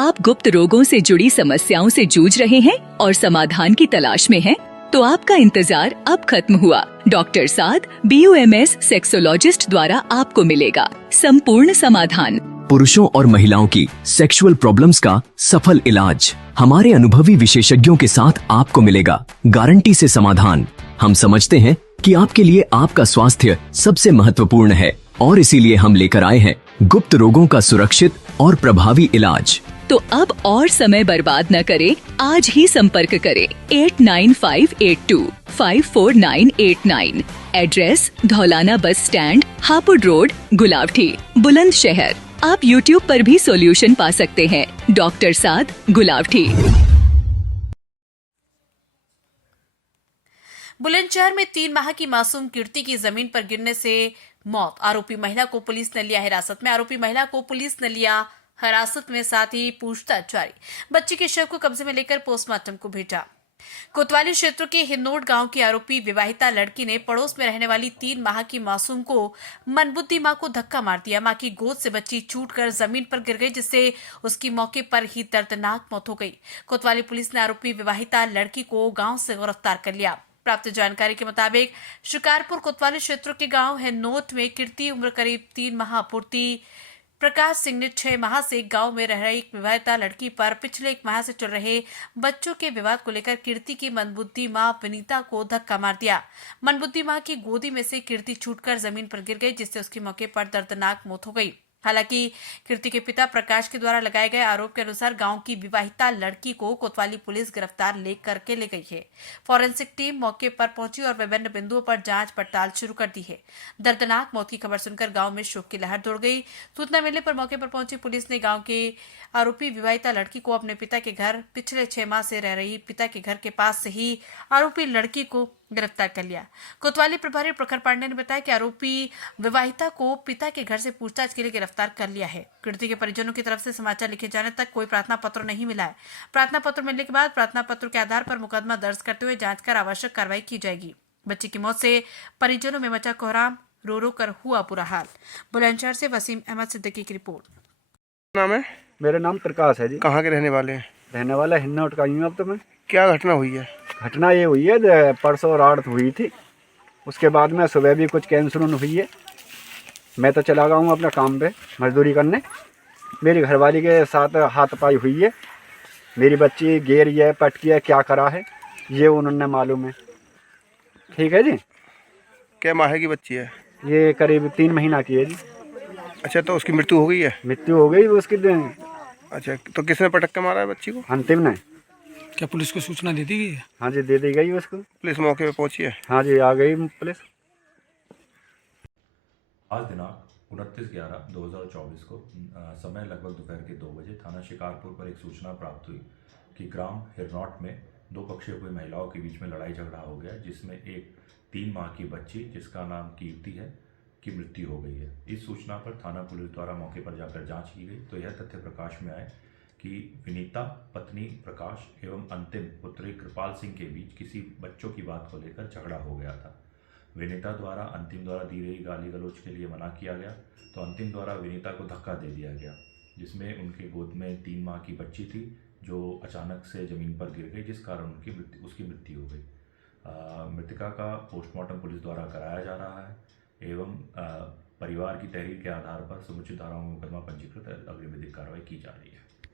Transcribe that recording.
आप गुप्त रोगों से जुड़ी समस्याओं से जूझ रहे हैं और समाधान की तलाश में हैं? तो आपका इंतजार अब खत्म हुआ। डॉक्टर साद BUMS सेक्सोलॉजिस्ट द्वारा आपको मिलेगा संपूर्ण समाधान। पुरुषों और महिलाओं की सेक्सुअल प्रॉब्लम्स का सफल इलाज हमारे अनुभवी विशेषज्ञों के साथ आपको मिलेगा गारंटी से समाधान। हम समझते हैं कि आपके लिए आपका स्वास्थ्य सबसे महत्वपूर्ण है और इसीलिए हम लेकर आए हैं गुप्त रोगों का सुरक्षित और प्रभावी इलाज। तो अब और समय बर्बाद न करें, आज ही संपर्क करें 8958254989। Address Dhaulana bus stand, Hapur road, Gulaothi, Bulandshahr. आप YouTube पर भी सॉल्यूशन पा सकते हैं। डॉक्टर साद, गुलावटी। बुलंदशहर में 3 माह की मासूम कीर्ति की जमीन पर गिरने से मौत। आरोपी महिला को पुलिस ने लिया हिरासत में। आरोपी महिला को पुलिस ने लिया हिरासत में, साथ ही पूछताछ जारी। बच्ची के शव को कब्जे में लेकर पोस्टमार्टम को भेजा। कोतवाली क्षेत्र के हिन्नोट गांव की आरोपी विवाहिता लड़की ने पड़ोस में रहने वाली 3 माह की मासूम को मनबुद्धि मां को धक्का मार दिया। मां की गोद से बच्ची छूटकर जमीन पर गिर गई, जिससे उसकी मौके पर ही दर्दनाक मौत हो गई। कोतवाली पुलिस ने आरोपी विवाहिता लड़की को गांव से गिरफ्तार कर लिया। प्राप्त जानकारी के मुताबिक शिकारपुर कोतवाली क्षेत्र के गांव हिन्नोट में कीर्ति उम्र करीब 3 माह पूर्ति प्रकाश सिंह ने 6 माह से गांव में रह रही एक विवाहिता लड़की पर पिछले 1 माह से चल रहे बच्चों के विवाद को लेकर कीर्ति की मनबुद्धि मां विनीता को धक्का मार दिया। मनबुद्धि मां की गोदी में से कीर्ति छूटकर जमीन पर गिर गई, जिससे उसकी मौके पर दर्दनाक मौत हो गई। हालांकि कीर्ति के पिता प्रकाश के द्वारा लगाए गए आरोप के अनुसार गांव की विवाहिता लड़की को कोतवाली पुलिस गिरफ्तार लेकर ले गई है। फॉरेंसिक टीम मौके पर पहुंची और विभिन्न बिंदुओं पर जांच पड़ताल शुरू कर दी है। दर्दनाक मौत की खबर सुनकर गांव में शोक की लहर दौड़ गई। सूचना मिलने पर मौके पर पहुंची पुलिस ने गांव के आरोपी विवाहिता लड़की को अपने पिता के घर, पिछले 6 माह से रह रही पिता के घर के पास से ही आरोपी लड़की को गिरफ्तार कर लिया। कोतवाली प्रभारी प्रखर पांडे ने बताया कि आरोपी विवाहिता को पिता के घर से पूछताछ के लिए गिरफ्तार कर लिया है। कीर्ति के परिजनों की तरफ से समाचार लिखे जाने तक कोई प्रार्थना पत्र नहीं मिला है। प्रार्थना पत्र मिलने के बाद प्रार्थना पत्र के आधार पर मुकदमा दर्ज करते हुए जांच कर आवश्यक कार्रवाई की जाएगी। बच्ची की मौत से परिजनों में मचा कोहराम, रो रो कर हुआ बुरा हाल। बुलंदशहर से वसीम अहमद सिद्दीकी की रिपोर्ट। नाम है? मेरा नाम प्रकाश है जी। कहाँ के रहने वाले हैं? रहने वाला हिन्नोट का ही हूँ। अब तो मैं, क्या घटना हुई है? घटना ये हुई है, परसों रात हुई थी। उसके बाद में सुबह भी कुछ कैंसर हुई है। मैं तो चला गया हूँ अपना काम पे मजदूरी करने। मेरी घरवाली के साथ हाथापाई हुई है। मेरी बच्ची गिरी है, पटकी है, क्या करा है ये उन्होंने मालूम है। ठीक है जी। क्या माह की बच्ची है? ये करीब 3 महीना की है जी। अच्छा, तो उसकी मृत्यु हो गई है? मृत्यु हो गई उसकी। अच्छा, तो किसने पटक के मारा है बच्ची को? अंतिम ने। क्या पुलिस को सूचना दे दी गई है? हाँ जी, दे दी गई उसको। पुलिस मौके पे पहुंची है? हाँ जी, आ गई पुलिस। आज दिनांक 29/11/2024 को समय लगभग दोपहर के 2 बजे थाना शिकारपुर पर एक सूचना प्राप्त हुई कि ग्राम हिरनौट में 2 पक्षीय हुई महिलाओं के बीच में लड़ाई झगड़ा हो गया, जिसमें एक 3 माह की बच्ची जिसका नाम कीर्ति है की मृत्यु हो गई है। इस सूचना पर थाना पुलिस द्वारा मौके पर जाकर जांच की गई तो यह तथ्य प्रकाश में आए कि विनीता पत्नी प्रकाश एवं अंतिम पुत्री कृपाल सिंह के बीच किसी बच्चों की बात को लेकर झगड़ा हो गया था। विनीता द्वारा अंतिम द्वारा दी गई गाली गलौज के लिए मना किया गया तो अंतिम द्वारा विनीता को धक्का दे दिया गया, जिसमें उनके गोद में 3 माह की बच्ची थी जो अचानक से जमीन पर गिर गई, जिस कारण उसकी मृत्यु हो गई। मृतका का पोस्टमार्टम पुलिस द्वारा कराया जा रहा है एवं परिवार की तहरीर के आधार पर समुचित धाराओं में मुकदमा पंजीकृत अग्रिम विधिक कार्रवाई की जा रही है।